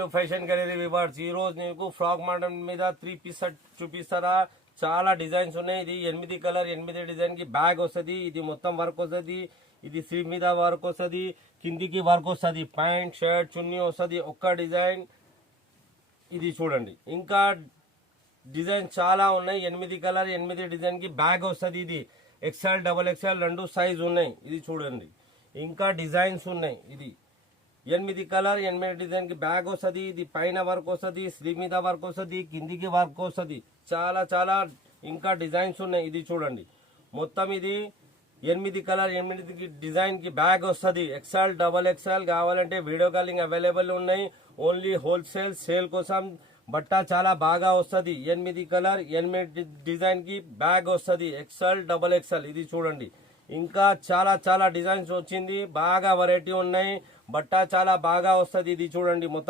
To fashion gallery viewers. ఈ రోజు నీకు ఫ్రాక్ మోడల్ మీద 3 పీస్ సెట్ చూపిస్తారా. చాలా డిజైన్స్ ఉన్నాయి. ఇది 8 కలర్ 8 డిజైన్ కి బ్యాగ్ వస్తుంది. ఇది మొత్తం వర్క్ వస్తుంది. ఇది స్లీవ్ మీద వర్క్ వస్తుంది, కిందికి వర్క్ వస్తుంది, ప్యాంట్ షర్ట్ చున్నీ వస్తుంది. ఒక్క డిజైన్ ఇది చూడండి. ఇంకా డిజైన్ చాలా ఉన్నాయి. 8 కలర్ 8 డిజైన్ కి బ్యాగ్ వస్తుంది. ఇది XL XXL రెండు సైజ్ ఉన్నాయి. ఇది చూడండి. ఇంకా డిజైన్స్ ఉన్నాయి. ఇది 8 కలర్ 8 డిజైన్ కి బ్యాగ్ వస్తుంది. ఇది పైన వర్క్ వస్తుంది, స్లీవ్ మీద వర్క్ వస్తుంది, కిందికి వర్క్ వస్తుంది. చాలా చాలా ఇంకా డిజైన్స్ ఉన్నాయి. ఇది చూడండి. మొత్తం ఇది 8 కలర్ 8 డిజైన్ కి బ్యాగ్ వస్తుంది. XL XXL కావాలంటే వీడియో కాలింగ్ అవైలబుల్ ఉన్నాయి. ఓన్లీ హోల్సేల్ సేల్ కోసం బట్ట చాలా బాగా వస్తుంది. 8 కలర్ 8 డిజైన్ కి బ్యాగ్ వస్తుంది. XL XXL ఇది చూడండి. ఇంకా చాలా చాలా డిజైన్స్ వచ్చింది. బాగా వెరైటీ ఉన్నాయి. బట్ట చాలా బాగా వస్తుంది. ఇది చూడండి. మొత్తం